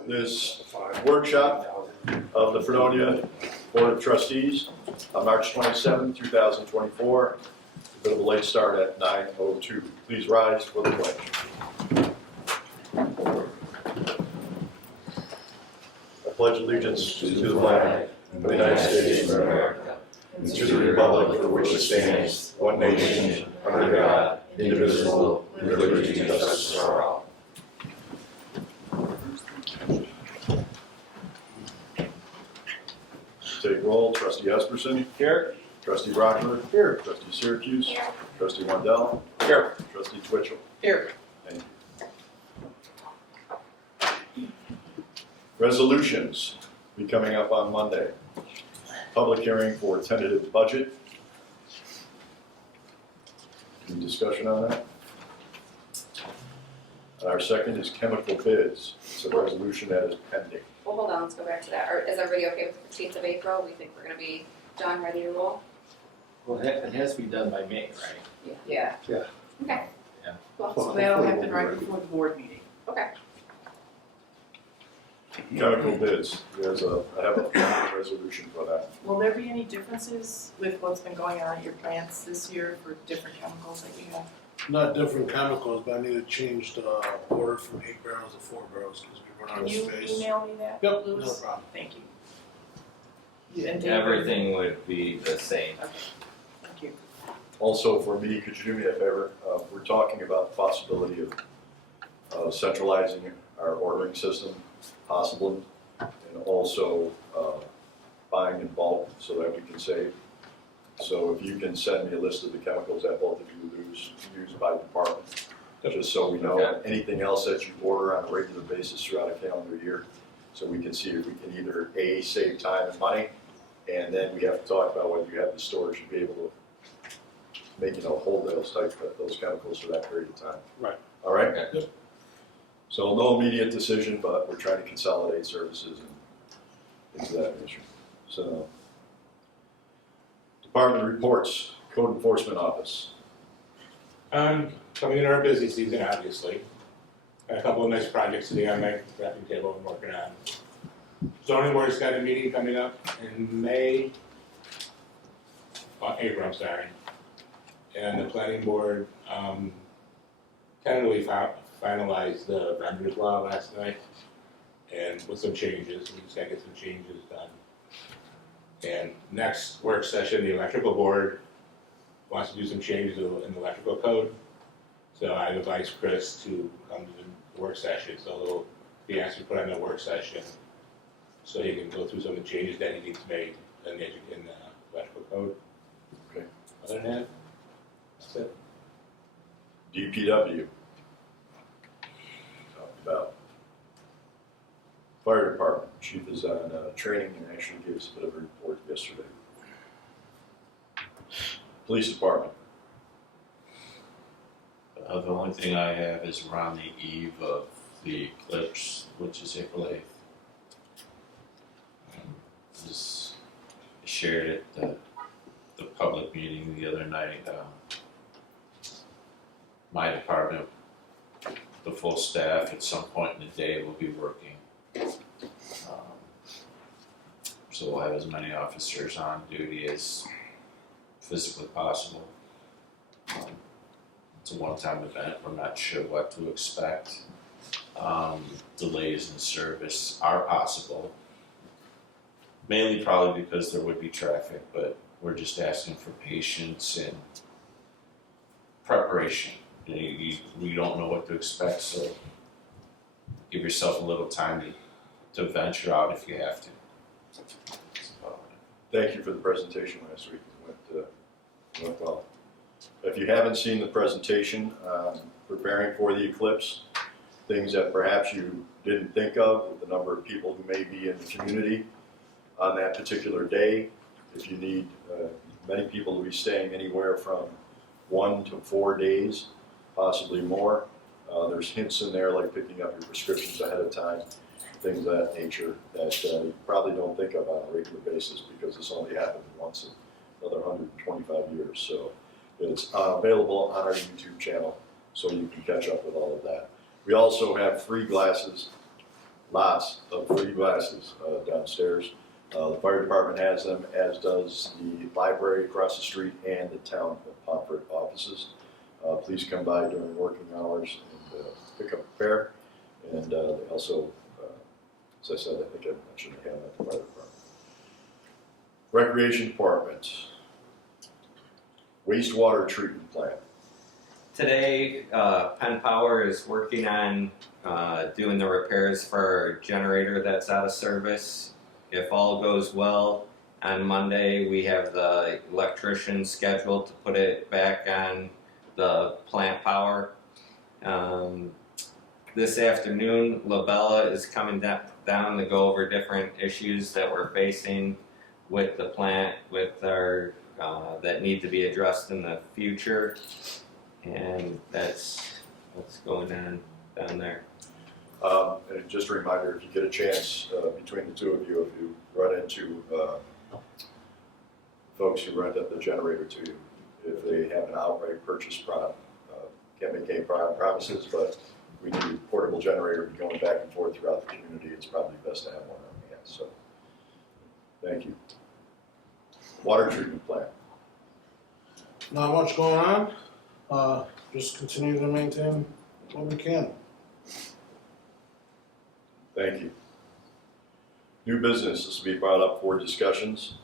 order this workshop of the Fredonia Board of Trustees on March 27, 2024. A bit of a late start at 9:02. Please rise for the pledge. I pledge allegiance to the flag of the United States of America and to the republic for which it stands, one nation, under God, indivisible, with liberty and justice for all. Take roll. Trustee Esperson. Here. Trustee Brockler. Here. Trustee Syracuse. Here. Trustee Wendell. Here. Trustee Twitchell. Here. Thank you. Resolutions be coming up on Monday. Public hearing for tentative budget. Any discussion on that? And our second is chemical bids. It's a resolution that is pending. Well, hold on, let's go back to that. Is everybody okay with the 15th of April? We think we're gonna be done, ready to roll? Well, it has to be done by May, right? Yeah. Yeah. Okay. Yeah. Well, So that'll happen right before the board meeting. okay. Chemical bids. I have a pending resolution for that. Will there be any differences with what's been going on at your plants this year for different chemicals that you have? Not different chemicals, but I need to change the order from 8 barrels to 4 barrels because we run out Can of you space. email me that, Yep, Louis? no problem. Thank you. And David? Everything would be the same. Okay, thank you. Also for me, could you do me a favor? We're talking about the possibility of centralizing our ordering system, possibly, and also buying in bulk so that we can save. So if you can send me a list of the chemicals that both of you use by department, just so we know. Okay. Anything else that you order on a regular basis throughout a calendar year, so we can see if we can either A, save time and money, and then we have to talk about whether you have the storage to be able to make, hold those chemicals for that period of time. Right. All right? Okay. Yep. So no immediate decision, but we're trying to consolidate services and things of that nature. So, department reports, Code Enforcement Office. Coming into our busy season, obviously. Got a couple of nice projects today on my drafting table I'm working on. Zoning board's got a meeting coming up in April, I'm sorry. And the planning board, tentatively finalized the vendors law last night. And with some changes, we just gotta get some changes done. And next work session, the electrical board wants to do some changes in the electrical code. So I advised Chris to come to the work session, so he asked me to put on the work session so he can go through some of the changes that he needs made in the electrical code. Okay. Other than that, that's it. DPW. Talked about. Fire Department, Chief is on training and actually gave us a bit of a report yesterday. Police Department. The only thing I have is we're on the eve of the eclipse, which is April 8th. Just shared at the public meeting the other night. My department, the full staff, at some point in the day will be working. So we'll have as many officers on duty as physically possible. It's a one-time event, we're not sure what to expect. Delays in service are possible, mainly probably because there would be traffic, but we're just asking for patience and preparation. We don't know what to expect, so give yourself a little time to venture out if you have to. Thank you for the presentation last week. It went well. If you haven't seen the presentation, preparing for the eclipse, things that perhaps you didn't think of, with the number of people who may be in the community on that particular day. If you need many people to be staying anywhere from 1 to 4 days, possibly more. There's hints in there like picking up your prescriptions ahead of time, things of that nature that you probably don't think of on a regular basis because this only happened once in another 125 years. So it's available on our YouTube channel so you can catch up with all of that. We also have free glasses lots of free glasses downstairs. The fire department has them, as does the library across the street and the town of Pomfret offices. Please come by during working hours and pick up a pair. And they also, as I said, I think I mentioned they have them at the fire department. Recreation department, wastewater treatment plant. Today, Penn Power is working on doing the repairs for our generator that's out of service. If all goes well, on Monday we have the electrician scheduled to put it back on the plant power. This afternoon, Labella is coming down to go over different issues that we're facing with the plant, with our that need to be addressed in the future, and that's what's going on down there. And just a reminder, if you get a chance between the two of you, if you run into folks who rent up the generator to you, if they have an outright purchase product, can't make any promises, but we need a portable generator going back and forth throughout the community. It's probably best to have one on hand. So, thank you. Water treatment plant. Not much going on, just continue to maintain what we can. Thank you. New business, this will be brought up for discussions.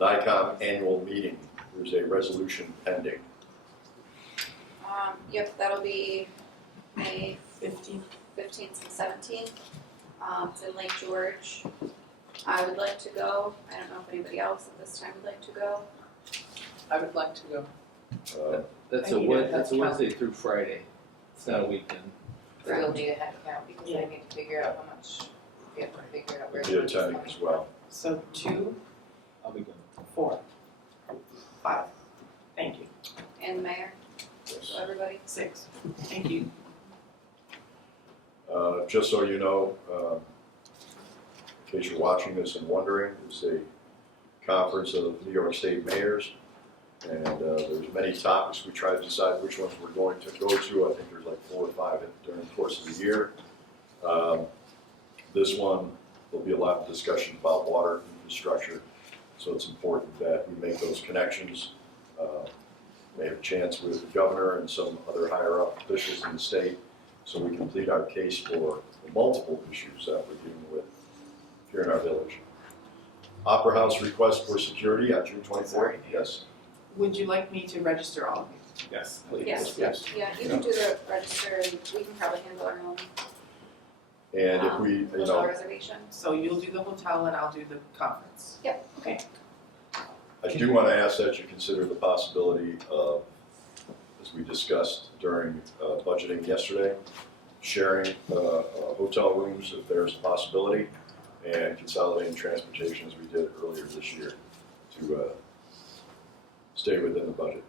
NICOM annual meeting, there's a resolution pending. Yep, that'll be May 15. 15th and 17th. It's in Lake George. I would like to go. I don't know if anybody else at this time would like to go. I would like to go. That's I a need Wed- a head that's a count. Wednesday through Friday. It's not a weekend. We'll need a head count because Yeah. I need to figure out how much, we have to figure out where Be the money's attending coming as well. So 2, I'll be good. 4, 5. Thank you. from. And the mayor, so everybody. 6. Thank you. Just so you know, in case you're watching this and wondering, it's a conference of New York State mayors, and there's many topics. We try to decide which ones we're going to go to. I think there's like 4 or 5 during the course of the year. This one, there'll be a lot of discussion about water infrastructure, so it's important that we make those connections. We have a chance with the governor and some other higher up officials in the state, so we complete our case for the multiple issues that we're dealing with here in our village. Opera House request for security on June 24th. Yes. Would you like me to register all of you? Yes, please. Yes. Yes. Yeah, you can do the register and we can probably handle our own And if we, you hotel know, reservation. So you'll do the hotel and I'll do the conference? Yep. Okay. I do want to ask that you consider the possibility of, as we discussed during budgeting yesterday, sharing hotel rooms if there's a possibility, and consolidating transportation as we did earlier this year to stay within the budget.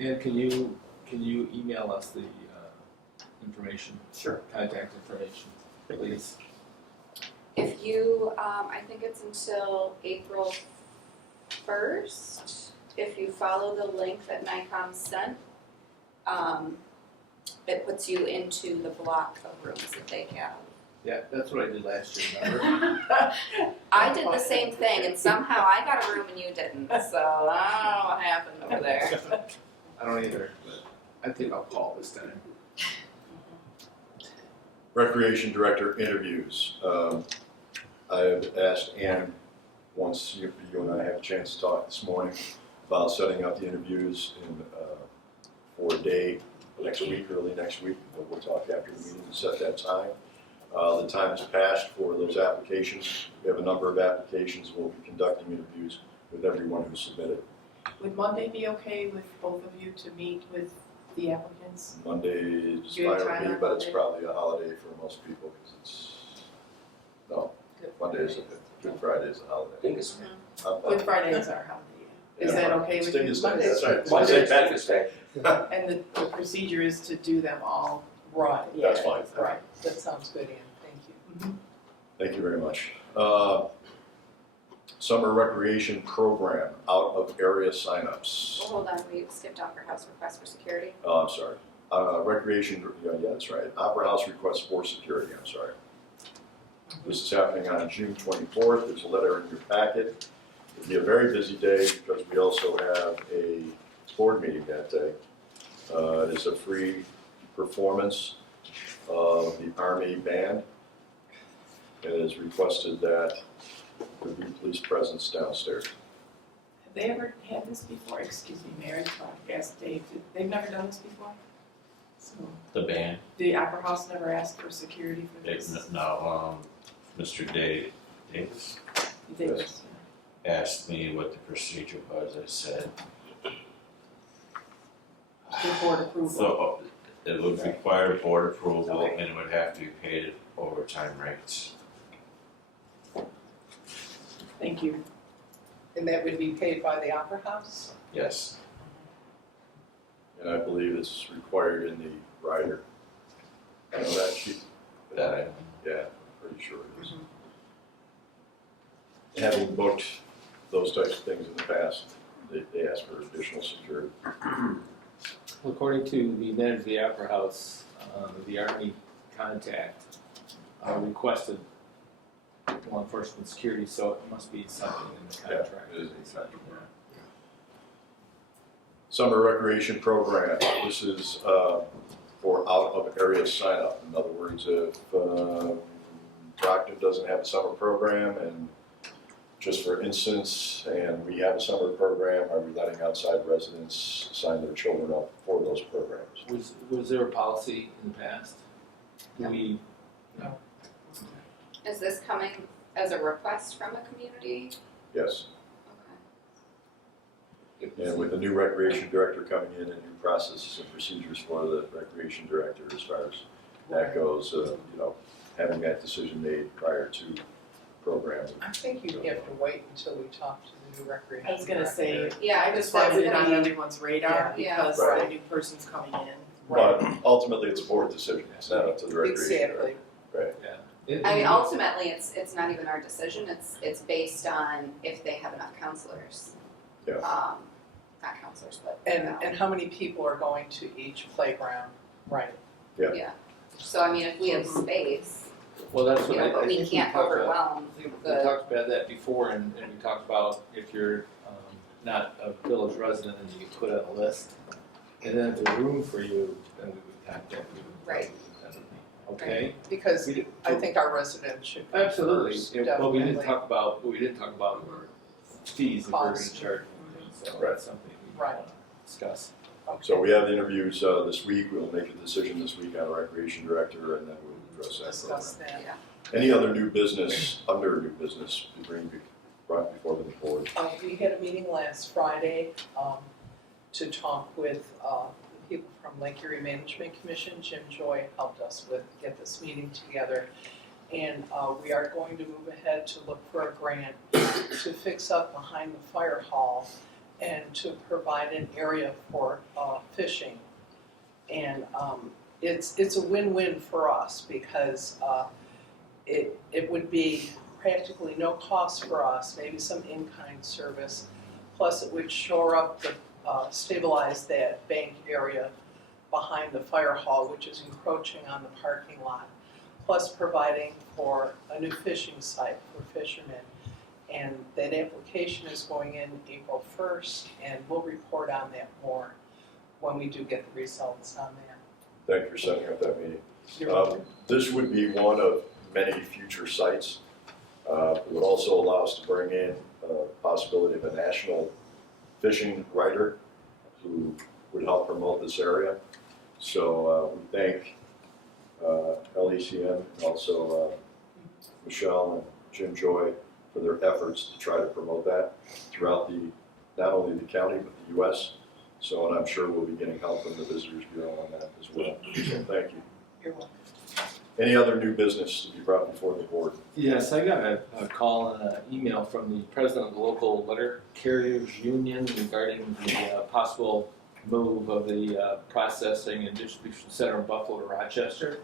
And can you email us the information? Sure. Contact information, please. If you, I think it's until April 1st, if you follow the link that NICOM sent, it puts you into the block of rooms that they have. Yeah, that's what I did last year, remember? I did the same thing and somehow I got a room and you didn't, so I don't know what happened over there. I don't either, but I think I'll call this time. Recreation Director interviews. I have asked Ann, once you and I had a chance to talk this morning, about setting up the interviews for a day next week, early next week. We'll talk after the meeting to set that time. The time has passed for those applications. We have a number of applications. We'll be conducting interviews with everyone who submitted. Would Monday be okay with both of you to meet with the applicants? Monday is Do you have fine time with me, on but it's Monday? probably a holiday for most people because it's, no, Monday is Good Friday is a holiday. I think it's Good Friday is our holiday. Is that okay with you? Stingus Day, that's right. Monday, Patrick's Day. And the procedure is to do them all. Right, That's fine. right, that sounds good, Ann, thank you. Thank you very much. Summer recreation program, out of area signups. Well, hold on, we skipped Opera House request for security. Oh, I'm sorry. Recreation, yeah, that's right, Opera House requests for security, I'm sorry. This is happening on June 24th, there's a letter in your packet. It'll be a very busy day because we also have a board meeting that day. It's a free performance of the Army Band. It is requested that there be police presence downstairs. Have they ever had this before? Excuse me, Mayor, I asked Dave, they've never done this before? So, The band, the Opera House never asked for security for this? Mr. Davis Davis, asked me what the procedure was, I said, the board approval. so it would require board approval Okay. and it would have to be paid at overtime rates. Thank you. And that would be paid by the Opera House? Yes, And I believe it's required in the rider. I know that sheet. that I, Yeah, pretty sure it is. Having booked those types of things in the past, they ask for additional security. According to the manager of the Opera House, the Army contact requested law enforcement security, so it must be something in the contract. Yeah, it is. Summer recreation program, this is for out of area sign up. In other words, if Brockton doesn't have a summer program and just for instance, and we have a summer program, are we letting outside residents sign their children up for those programs? Was there a policy in the past? Do we, Is this coming as a request from a community? Yes, Okay. and with the new recreation director coming in and new processes and procedures for the recreation director as far as that goes, having that decision made prior to programming. I think you'd have to wait until we talk to the new recreation. I was gonna say, director. Yeah, I just wanted it on everyone's radar Yeah. because Right. the new person's coming in. But ultimately, it's a board decision, it's not up to the recreation Exactly. director. Right. I mean, ultimately, it's not even our decision, it's based on if they have enough counselors. Yeah. Not counselors, but. And how many people are going to each playground, right? So I mean, if we have space, well, that's what but I we think can't talked about. overwhelm I think we the, talked about that before, and we talked about if you're not a village resident, and you put on a list, and then if there's room for you, then we would contact you. Right. Okay? Because We did- I think our residents should come Absolutely, first, what we didn't definitely. talk about, were fees that we're gonna Cost. charge, so Right. that's something we Right. wanna discuss. So we have the interviews this week, we'll make a decision this week on a recreation director, and then we'll address that Discuss program. that. Any other new business, under new business, to bring brought before the board? We had a meeting last Friday to talk with the people from Lake Erie Management Commission. Jim Joy helped us get this meeting together. And we are going to move ahead to look for a grant to fix up behind the fire hall and to provide an area for fishing. And it's a win-win for us because it would be practically no cost for us, maybe some in-kind service. Plus it would shore up stabilize that bank area behind the fire hall, which is encroaching on the parking lot. Plus providing for a new fishing site for fishermen. And that application is going in April 1st, and we'll report on that more when we do get the results on that. Thank you for setting up that meeting. You're welcome. This would be one of many future sites. It would also allow us to bring in possibility of a national fishing writer who would help promote this area. So we thank LECM and also Michelle and Jim Joy for their efforts to try to promote that throughout not only the county but the U.S. So, and I'm sure we'll be getting help from the Visitors Bureau on that as well. So thank you. You're welcome. Any other new business to be brought before the board? Yes, I got a call and an email from the president of the local letter carriers union regarding the possible move of the processing and distribution center in Buffalo to Rochester.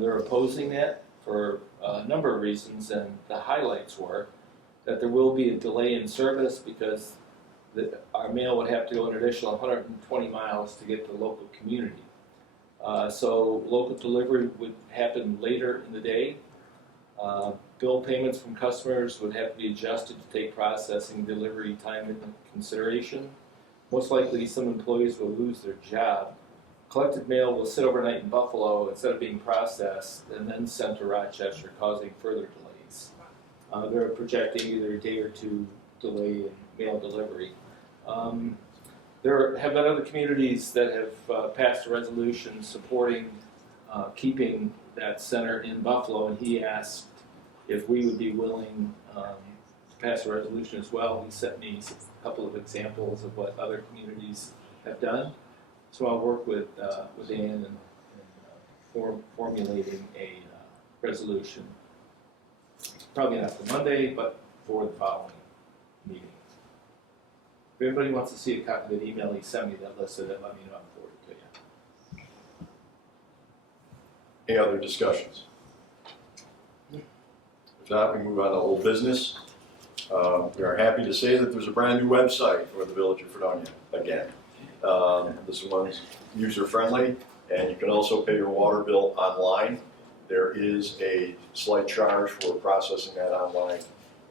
They're opposing that for a number of reasons, and the highlights were that there will be a delay in service because our mail would have to go an additional 120 miles to get to the local community. So local delivery would happen later in the day. Bill payments from customers would have to be adjusted to take processing delivery time into consideration. Most likely, some employees will lose their job. Collected mail will sit overnight in Buffalo instead of being processed and then sent to Rochester, causing further delays. They're projecting either a day or two delay in mail delivery. There have been other communities that have passed a resolution supporting keeping that center in Buffalo, and he asked if we would be willing to pass a resolution as well. He sent me a couple of examples of what other communities have done. So I'll work with Ann in formulating a resolution. Probably not for Monday, but for the following meeting. If anybody wants to see a copy of the email he sent me that listed it, let me know, I'll forward it to you. Any other discussions? If not, we move on to old business. We are happy to say that there's a brand new website for the Village of Fredonia again. This one's user-friendly, and you can also pay your water bill online. There is a slight charge for processing that online,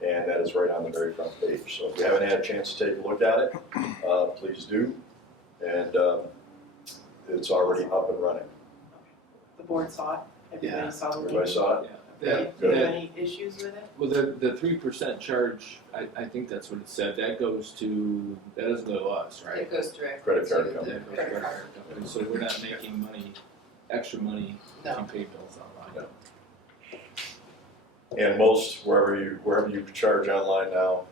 and that is right on the very front page. So if you haven't had a chance to take a look at it, please do. And it's already up and running. The board saw it, everybody saw the link. Everybody saw it? Yeah. Do you Good. have any issues with it? Well, the 3% charge, I think that's what it said, that goes to, that doesn't go to us, right? It goes direct. Credit card to company. the That goes to credit our card. company. So we're not making money, extra money No. to pay bills online. And most, wherever you charge online now,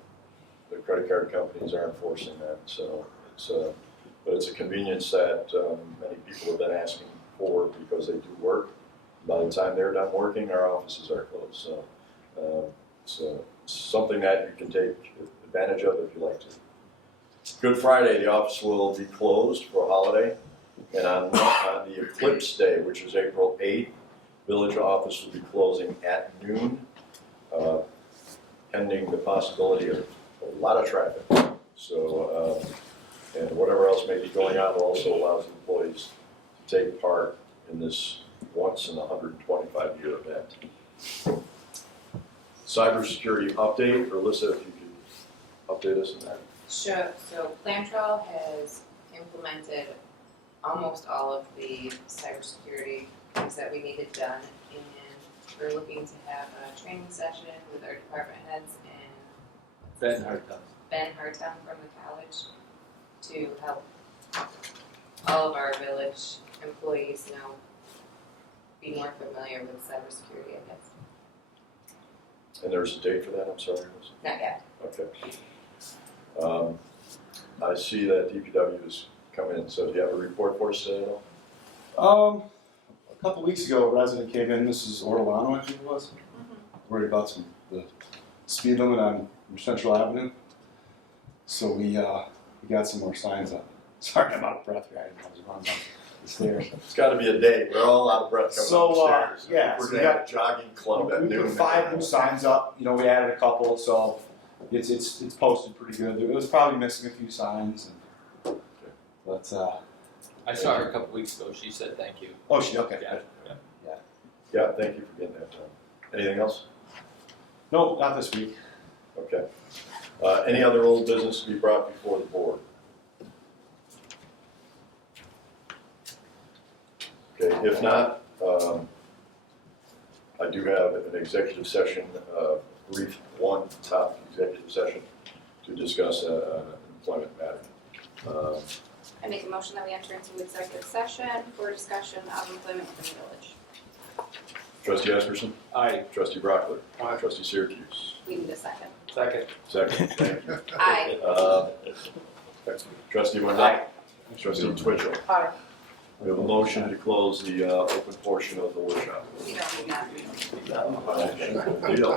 the credit card companies are enforcing that. So but it's a convenience that many people have been asking for because they do work. By the time they're done working, our offices are closed. So it's something that you can take advantage of if you like to. Good Friday, the office will be closed for a holiday. And on the Eclipse Day, which is April 8th, Village office will be closing at noon, pending the possibility of a lot of traffic. So, and whatever else may be going on also allows employees to take part in this once in a 125-year event. Cybersecurity update, Alyssa, if you could update us on that. Sure, so Plantrol has implemented almost all of the cybersecurity things that we needed done, and we're looking to have a training session with our department heads and Ben Hartung. Ben Hartung from the college to help all of our village employees be more familiar with cybersecurity, I guess. And there's a date for that, I'm sorry, Alyssa? Not yet. Okay. I see that DPW has come in, so do you have a report for us today at all? A couple weeks ago, a resident came in, Mrs. Orlano, I think it was, worried about the speed limit on Central Avenue. So we got some more signs up. Sorry, I'm out of breath here, I was running up the stairs. It's gotta be a day, we're all out of breath coming up the stairs. yeah, We're so gonna we have a jogging club at We noon. put 5 new signs up, we added a couple, so it's posted pretty good. It was probably missing a few signs, but I saw her a couple weeks ago, she said thank you. oh, okay. Yeah. Yeah, thank you for getting that done. Anything else? No, not this week. Okay. Any other old business to be brought before the board? Okay, if not, I do have an executive session, brief one-topic executive session to discuss an employment matter. I make a motion that we enter into executive session for discussion of employment within the village. Trustee Esperson? Aye. Trustee Brockler? Trustee Syracuse? We need a second. Second. Second, thank you. Aye. Trustee Wendell? Trustee Twitchell? Aye. We have a motion to close the open portion of the workshop. We don't need that. Deal.